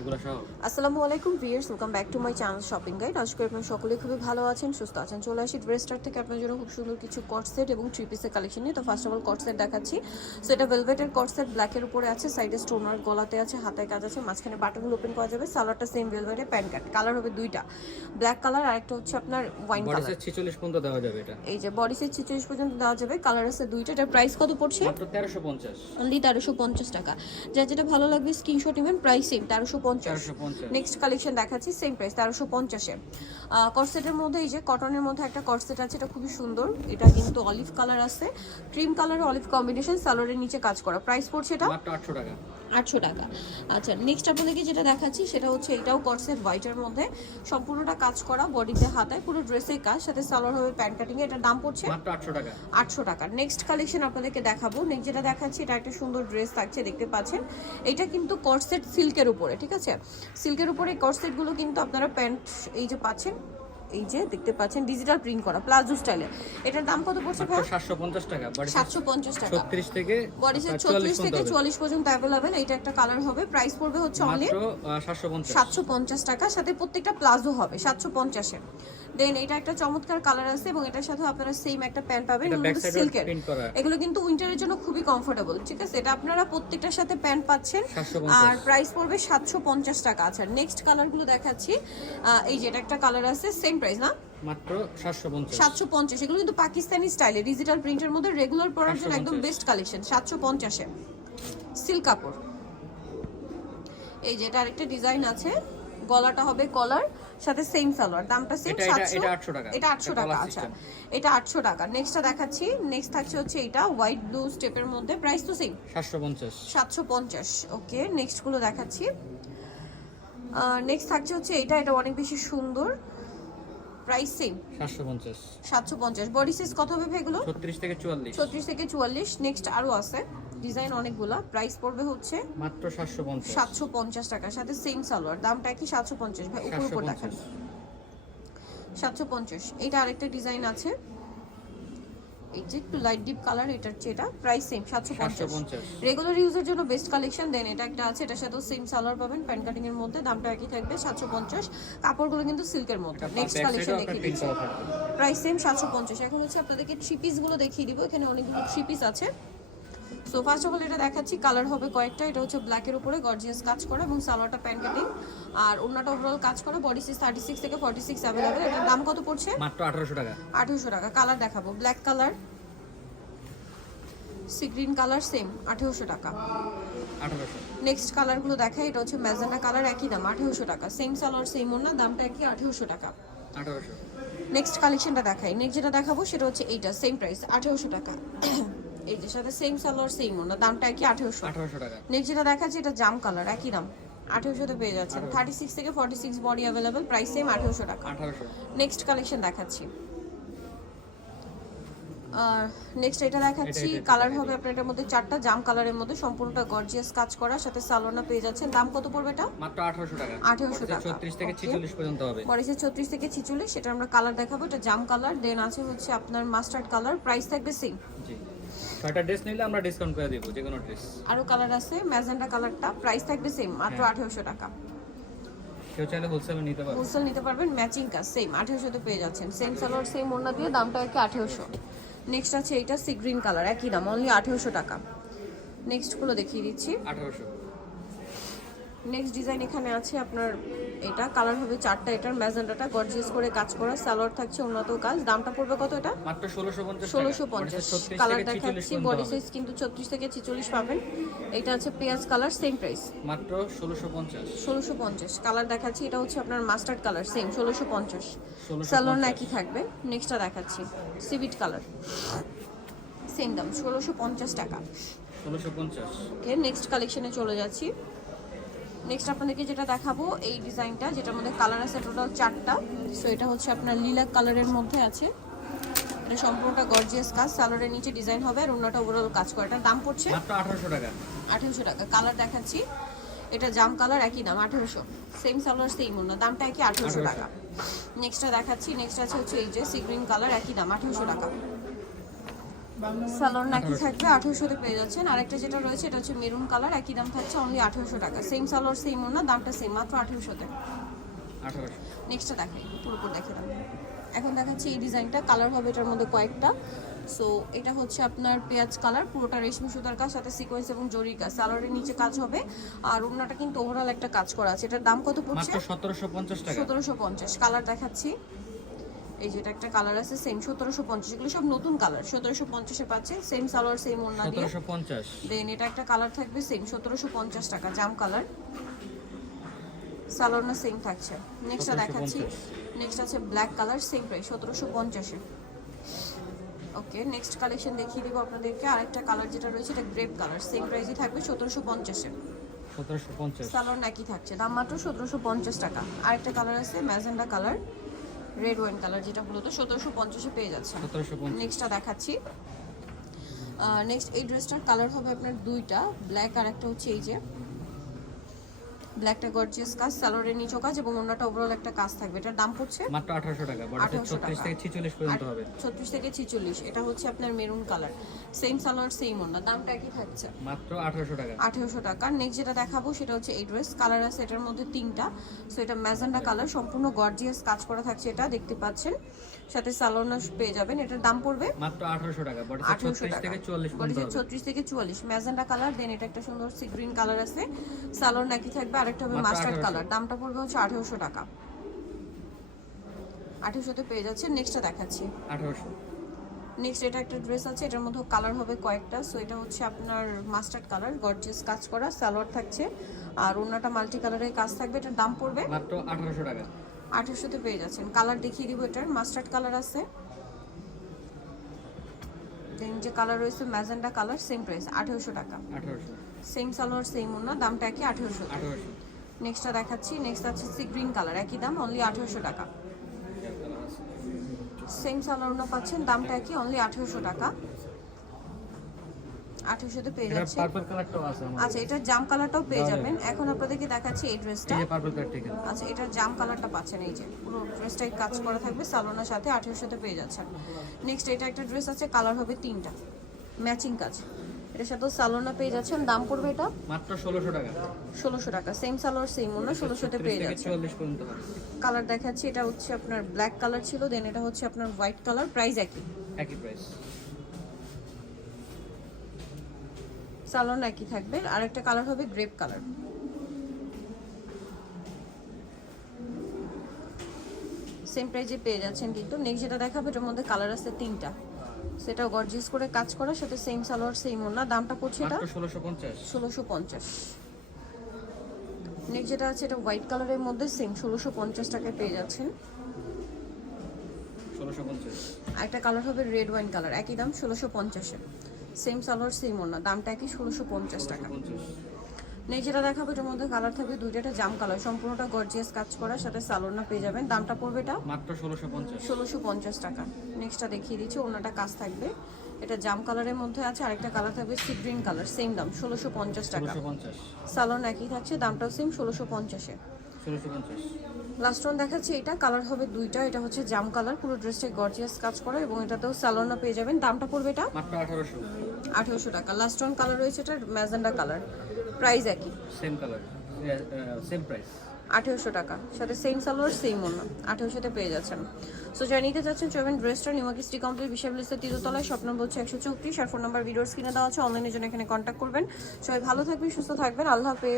এগুলো সহ। আসসালামু আলাইকুম viewers, welcome back to my channel shopping guide. আশা করি আপনারা সকলেই খুবই ভালো আছেন, সুস্থ আছেন। চলে আসি ড্রেস স্টার থেকে আপনার জন্য খুব সুন্দর কিছু কট সেট এবং থ্রি পিসের কালেকশন নিয়ে। তো first of all coat set দেখাচ্ছি। সো এটা ভেলভেটের কট সেট, ব্ল্যাকের উপরে আছে, সাইডে স্টোন ওয়ার্ক, গলাতে আছে, হাতায় কাজ আছে, মাঝখানে বাটনগুলো ওপেন করা যাবে। সালোয়ারটা সেম ভেলভেটে, প্যান্ট কাট, কালার হবে দুইটা, ব্ল্যাক কালার আর একটা হচ্ছে আপনার ওয়াইন কালার। বডি সাইজ 46 পর্যন্ত দেওয়া যাবে এটা। এই যে বডি সাইজ 46 পর্যন্ত দেওয়া যাবে, কালার আছে দুইটা। এটার প্রাইস কত পড়ছে? মাত্র 1350। অনলি 1350 টাকা। যার যেটা ভালো লাগবে স্ক্রিনশট নেবেন, প্রাইস সেম 1350। নেক্সট কালেকশন দেখাচ্ছি, সেম প্রাইস 1350-এ। কটসেটের মধ্যে এই যে কটনের মধ্যে একটা কটসেট আছে, এটা খুবই সুন্দর। এটা কিন্তু অলিভ কালার আছে, ক্রিম কালার অলিভ কম্বিনেশন, সালোয়ারের নিচে কাজ করা। প্রাইস পড়ছে এটা মাত্র 800 টাকা। 800 টাকা। আচ্ছা, নেক্সট আপনাদেরকে যেটা দেখাচ্ছি সেটা হচ্ছে এটাও কটসেট, হোয়াইটের মধ্যে সম্পূর্ণটা কাজ করা, বডিতে হাতায় পুরো ড্রেসের কাজ, সাথে সালোয়ার হবে প্যান্ট কাটিং। এটার দাম পড়ছে মাত্র 800 টাকা। 800 টাকা। নেক্সট কালেকশন আপনাদেরকে দেখাবো। নেক্সট যেটা দেখাচ্ছি এটা একটা সুন্দর ড্রেস থাকছে, দেখতে পাচ্ছেন। এটা কিন্তু কটসেট সিল্কের উপরে, ঠিক আছে? সিল্কের উপরে কটসেটগুলো কিন্তু আপনারা প্যান্ট এই যে পাচ্ছেন, এই যে দেখতে পাচ্ছেন ডিজিটাল প্রিন্ট করা প্লাজো স্টাইলে। এটার দাম কত পড়ছে ভাই? 750 টাকা। 750 টাকা। 36 থেকে বডি সাইজ 36 থেকে 44 পর্যন্ত अवेलेबल। এটা একটা কালার হবে, প্রাইস পড়বে হচ্ছে অনলি মাত্র 750 টাকা। সাথে প্রত্যেকটা প্লাজো হবে 750 এ। দেন এটা একটা চমৎকার কালার আছে এবং এটার সাথে আপনারা সেম একটা প্যান্ট পাবেন, সিল্কের। এগুলো কিন্তু উইন্টারের জন্য খুবই কমফোর্টেবল, ঠিক আছে? এটা আপনারা প্রত্যেকটার সাথে প্যান্ট পাচ্ছেন আর প্রাইস পড়বে 750 টাকা। আচ্ছা, নেক্সট কালারগুলো দেখাচ্ছি। এই যে এটা একটা কালার আছে, সেম প্রাইস না? মাত্র 750। 750। এগুলো কিন্তু পাকিস্তানি স্টাইলে ডিজিটাল প্রিন্টের মধ্যে রেগুলার পরার জন্য একদম বেস্ট কালেকশন। 750 এ সিল্ক কাপড়। এই যে এটা আরেকটা ডিজাইন আছে, গলাটা হবে কলার, সাথে সেম সালোয়ার, দামটা সেম 700। এটা 800 টাকা। এটা 800 টাকা। আচ্ছা, এটা 800 টাকা। নেক্সটটা দেখাচ্ছি। নেক্সট থাকছে হচ্ছে এটা হোয়াইট ব্লু স্টেপের মধ্যে, প্রাইস তো সেম 750। 750। ওকে, নেক্সট গুলো দেখাচ্ছি। নেক্সট থাকছে হচ্ছে এটা, এটা অনেক বেশি সুন্দর, প্রাইস সেম 750। 750। বডি সাইজ কত হবে এগুলো? 36 থেকে 44। 36 থেকে 44। নেক্সট আরো আছে ডিজাইন অনেকগুলা, প্রাইস পড়বে হচ্ছে মাত্র 750। 750 টাকা, সাথে সেম সালোয়ার, দামটা কি 750? ভাই উপর উপর দেখান। 750। এটা আরেকটা ডিজাইন আছে, এই যে একটু লাইট ডিপ কালার, এটার যেটা প্রাইস সেম 750। রেগুলার ইউজের জন্য বেস্ট কালেকশন। দেন এটা একটা আছে, এটার সাথে সেম সালোয়ার পাবেন প্যান্ট কাটিং এর মধ্যে, দামটা একই থাকবে 750। কাপড়গুলো কিন্তু সিল্কের মধ্যে। নেক্সট কালেকশন দেখিয়ে দিচ্ছি, প্রাইস সেম 750। এখন হচ্ছে আপনাদেরকে থ্রি পিস গুলো দেখিয়ে দিব। এখানে অনেকগুলো থ্রি পিস আছে। সো ফার্স্ট অফ অল এটা দেখাচ্ছি, কালার হবে কয়েকটা। এটা হচ্ছে ব্ল্যাকের উপরে গর্জিয়াস কাজ করা এবং সালোয়ারটা প্যান্ট কাটিং আর ওন্নাটা ওভারঅল কাজ করা। বডি সাইজ 36 থেকে 46 अवेलेबल। এটার দাম কত পড়ছে? মাত্র 1800 টাকা। 1800 টাকা। কালার দেখাবো, black colour, sea green colour, same 1800 টাকা। 1800। নেক্সট কালারগুলো দেখাই। এটা হচ্ছে ম্যাজেন্টা কালার, একই দাম 1800 টাকা। সেম সালোয়ার সেম ওন্না, দামটা একই 1800 টাকা। 1800। নেক্সট কালেকশনটা দেখাই। নেক্সট যেটা দেখাবো সেটা হচ্ছে এইটা, সেম প্রাইস 1800 টাকা। এই যে সাথে সেম সালোয়ার সেম ওন্না, দামটা একই 1800 টাকা। নেক্সট যেটা দেখাচ্ছি এটা জাম কালার, একই দাম 1800 তে পেয়ে যাচ্ছেন। 36 থেকে 46 বডি अवेलेबल, প্রাইস সেম 1800 টাকা। 1800। নেক্সট কালেকশন দেখাচ্ছি। আর নেক্সট এটা দেখাচ্ছি, কালার হবে আপনার এটার মধ্যে চারটা, জাম কালারের মধ্যে সম্পূর্ণটা গর্জিয়াস কাজ করা, সাথে সালোয়ারটা পেয়ে যাচ্ছেন। দাম কত পড়বে এটা? মাত্র 1800 টাকা। 1800 টাকা। 36 থেকে 46 পর্যন্ত হবে। বডি সাইজ 36 থেকে 46। এটা আমরা কালার দেখাবো, এটা জাম কালার। দেন আছে হচ্ছে আপনার মাস্টার্ড কালার, প্রাইস থাকবে সেম। জি, ছয়টা ড্রেস নিলে আমরা ডিসকাউন্ট করে দেব, যে কোনো ড্রেস। আরো কালার আছে, ম্যাজেন্টা কালারটা, প্রাইস থাকবে সেম, মাত্র 1800 টাকা। কেউ চাইলে হোলসেল নিতে পারবে। হোলসেল নিতে পারবেন, ম্যাচিং কাজ, সেম 1800 তে পেয়ে যাচ্ছেন। সেম সালোয়ার সেম ওড়না দিয়ে, দামটা একই 1800। নেক্সট আছে এটা সি গ্রিন কালার, একই দাম, অনলি 1800 টাকা। নেক্সট গুলো দেখিয়ে দিচ্ছি। 1800। নেক্সট ডিজাইন এখানে আছে আপনার, এটা কালার হবে চারটা। এটার ম্যাজেন্টাটা গর্জিয়াস করে কাজ করা, সালোয়ার থাকছে উন্নত কাজ। দামটা পড়বে কত এটা? মাত্র 1650 টাকা। 1650। কালার দেখাচ্ছি, বডি সাইজ কিন্তু 36 থেকে 46 পাবেন। এটা আছে পেঁয়াজ কালার, সেম প্রাইস মাত্র 1650। 1650। কালার দেখাচ্ছি, এটা হচ্ছে আপনার মাস্টার্ড কালার, সেম 1650। সালোয়ার একই থাকবে। নেক্সটটা দেখাচ্ছি, সিভিট কালার, সেম দাম 1650 টাকা। 1650। ওকে, নেক্সট কালেকশনে চলে যাচ্ছি। নেক্সট আপনাদেরকে যেটা দেখাবো এই ডিজাইনটা, যেটার মধ্যে কালার আছে টোটাল চারটা। সো এটা হচ্ছে আপনার লিলাক কালারের মধ্যে আছে। এটা সম্পূর্ণটা গর্জিয়াস কাজ, সালোয়ারের নিচে ডিজাইন হবে আর ওন্নাটা ওভারঅল কাজ করা। এটার দাম পড়ছে মাত্র 1800 টাকা। 1800 টাকা। কালার দেখাচ্ছি, এটা জাম কালার, একই দাম 1800। সেম সালোয়ার সেম ওন্না, দামটা একই 1800 টাকা। নেক্সটটা দেখাচ্ছি। নেক্সট আছে হচ্ছে এই যে সি গ্রিন কালার, একই দাম 1800 টাকা। সালোয়ার নাকি থাকবে 1800-তে পেয়ে যাচ্ছেন। আরেকটা যেটা রয়েছে এটা হচ্ছে মেরুন কালার, একই দাম থাকছে অনলি 1800 টাকা। সেম সালোয়ার সেম ওড়না, দামটা সেম, মাত্র 1800-তে। 1800। নেক্সটটা দেখাই, পুরোপুরি দেখে দাম। এখন দেখাচ্ছি এই ডিজাইনটা, কালার হবে এটার মধ্যে কয়েকটা। সো এটা হচ্ছে আপনার পেঁয়াজ কালার, পুরোটা রেশমি সুতার কাজ, সাথে সিকোয়েন্স এবং জরির কাজ। সালোয়ারের নিচে কাজ হবে, আর ওড়নাটা কিন্তু ওভারঅল একটা কাজ করা আছে। এটার দাম কত পড়ছে? মাত্র 1750 টাকা। 1750। কালার দেখাচ্ছি, এই যেটা একটা কালার আছে সেম 1750, এগুলো সব নতুন কালার। 1750-এ পাচ্ছে, সেম সালোয়ার সেম ওড়না দিয়ে 1750। দেন এটা একটা কালার থাকবে সেম 1750 টাকা, জাম কালার। সালোয়ার না সেম থাকছে। নেক্সটটা দেখাচ্ছি, নেক্সট আছে ব্ল্যাক কালার, সেম প্রাইস 1750-এ। ওকে, নেক্সট কালেকশন দেখিয়ে দিব আপনাদেরকে। আরেকটা কালার যেটা রয়েছে এটা গ্রেপ কালার, সেম প্রাইসই থাকবে 1750-এ। 1750। সালোয়ার নাকি থাকছে, দাম মাত্র 1750 টাকা। আরেকটা কালার আছে magenta colour, red wine colour, যেটা মূলত 1750-এ পেয়ে যাচ্ছে। 1750। নেক্সটটা দেখাচ্ছি। নেক্সট এই ড্রেসটার কালার হবে আপনার দুইটা, ব্ল্যাক আর একটা হচ্ছে এই যে ব্ল্যাকটা গর্জিয়াস কাজ, সালোয়ারের নিচে কাজ এবং ওড়নাটা ওভারঅল একটা কাজ থাকবে। এটার দাম পড়ছে মাত্র 1800 টাকা। বডিতে 36 থেকে 46 পর্যন্ত হবে। 36 থেকে 46। এটা হচ্ছে আপনার maroon colour, same salwar same ওড়না, দামটা একই থাকছে মাত্র 1800 টাকা। 1800 টাকা। নেক্সট যেটা দেখাবো সেটা হচ্ছে এই ড্রেস, কালার আছে এটার মধ্যে তিনটা। সো এটা ম্যাজেন্ডা কালার, সম্পূর্ণ গর্জিয়াস কাজ করা থাকছে, এটা দেখতে পাচ্ছেন, সাথে সালোয়ার পেয়ে যাবেন। এটার দাম পড়বে মাত্র 1800 টাকা। বডিতে 36 থেকে 44 পর্যন্ত বডিতে হবে। 36 থেকে 44, ম্যাজেন্ডা কালার। দেন এটা একটা সুন্দর সি গ্রিন কালার আছে, সালোয়ার নাকি থাকবে। আরেকটা হবে মাস্টার্ড কালার, দামটা পড়বে হচ্ছে 1800 টাকা। 1800-তে পেয়ে যাচ্ছে। নেক্সটটা দেখাচ্ছি, 1800। নেক্সট এটা একটা ড্রেস আছে, এটার মধ্যে কালার হবে কয়েকটা। সো এটা হচ্ছে আপনার মাস্টার্ড কালার, গর্জিয়াস কাজ করা, সালোয়ার থাকছে আর ওড়নাটা মাল্টি কালারের কাজ থাকবে। এটার দাম পড়বে মাত্র 1800 টাকা। 1800-তে পেয়ে যাচ্ছেন। কালার দেখিয়ে দিব, এটার মাস্টার্ড কালার আছে, দেন যে কালার রয়েছে ম্যাজেন্ডা কালার, সেম প্রাইস 1800 টাকা। 1800। সেম সালোয়ার সেম ওড়না, দামটা একই 1800। 1800। নেক্সটটা দেখাচ্ছি, নেক্সট আছে সি গ্রিন কালার, একই দাম অনলি 1800 টাকা। সেম সালোয়ার ওড়না পাচ্ছেন, দামটা একই অনলি 1800 টাকা। 1800-তে পেয়ে এটা যাচ্ছে। পার্পল কালারটাও আছে আমাদের। আচ্ছা, এটার জাম কালারটাও পেয়ে যাবেন। এখন আপনাদেরকে দেখাচ্ছি এই ড্রেসটা। এই যে পার্পল কালার ঠিক আছে। আচ্ছা, এটার জাম কালারটা পাচ্ছেন, এই যে পুরো ড্রেসটাই কাজ করা থাকবে, সালোনার সাথে 1800-তে পেয়ে যাচ্ছেন। নেক্সট এটা একটা ড্রেস আছে, কালার হবে তিনটা, ম্যাচিং কাজ, এটার সাথে সালোনা পেয়ে যাচ্ছেন। দাম পড়বে এটা মাত্র 1600 টাকা। 1600 টাকা। সেম সালোয়ার সেম ওড়না, 1600-তে পেয়ে 36 থেকে যাচ্ছেন। 44 পর্যন্ত হবে। কালার দেখাচ্ছি, এটা হচ্ছে আপনার ব্ল্যাক কালার ছিল, দেন এটা হচ্ছে আপনার হোয়াইট কালার, প্রাইস একই, একই প্রাইস। সালোন একই থাকবে। আরেকটা কালার হবে গ্রেপ কালার, সেম প্রাইজে পেয়ে যাচ্ছেন কিন্তু। নেক্সট যেটা দেখাবো এটার মধ্যে কালার আছে তিনটা, সেটা গর্জিয়াস করে কাজ করা, সাথে সেম সালোয়ার সেম ওড়না, দামটা পড়ছে এটা মাত্র 1650। 1650। নেক্সট যেটা আছে এটা হোয়াইট কালারের মধ্যে, সেম 1650 টাকায় পেয়ে যাচ্ছেন। 1650। একটা কালার হবে রেড ওয়াইন কালার, একই দাম 1650-এ। সেম সালোয়ার সেম ওড়না, দামটা একই 1650 টাকা। 1650। নেক্সট যেটা দেখাবো এটার মধ্যে কালার থাকবে দুইটা, একটা জাম কালার, সম্পূর্ণটা গর্জিয়াস কাজ করা, সাথে সালোয়ার পেয়ে যাবেন। দামটা পড়বে এটা মাত্র 1650। 1650 টাকা। নেক্সটটা দেখিয়ে দিচ্ছি, ওড়নাটা কাজ থাকবে, এটা জাম কালারের মধ্যে আছে। আরেকটা কালার থাকবে সি গ্রিন কালার, সেম দাম 1650 টাকা। 1650। সালোয়ার একই থাকছে, দামটাও সেম 1650-এ। 1650। লাস্ট ওয়ান দেখাচ্ছি, এটা কালার হবে দুইটা, এটা হচ্ছে জাম কালার, পুরো ড্রেসটাই গর্জিয়াস কাজ করা এবং এটাতেও সালোয়ার পেয়ে যাবেন। দামটা পড়বে এটা মাত্র 1800। 1800 টাকা। লাস্ট ওয়ান কালার রয়েছে এটা ম্যাজেন্ডা কালার, প্রাইস একই, সেম কালার, সেম প্রাইস। 1800 টাকা, সাথে সেম সালোয়ার সেম ওড়না, 1800-তে পেয়ে যাচ্ছেন। সো যারা নিতে চাচ্ছেন চলবেন ড্রেসটা নিউমার্ক সিটি কমপ্লেক্স বিশাল প্লেসের তৃতীয়তলায়, শপ নম্বর হচ্ছে 134 আর ফোন নাম্বার ভিডিওর স্ক্রিনে দেওয়া আছে, অনলাইনের জন্য এখানে কন্ট্যাক্ট করবেন। সবাই ভালো থাকবেন, সুস্থ থাকবেন, আল্লাহ হাফেজ।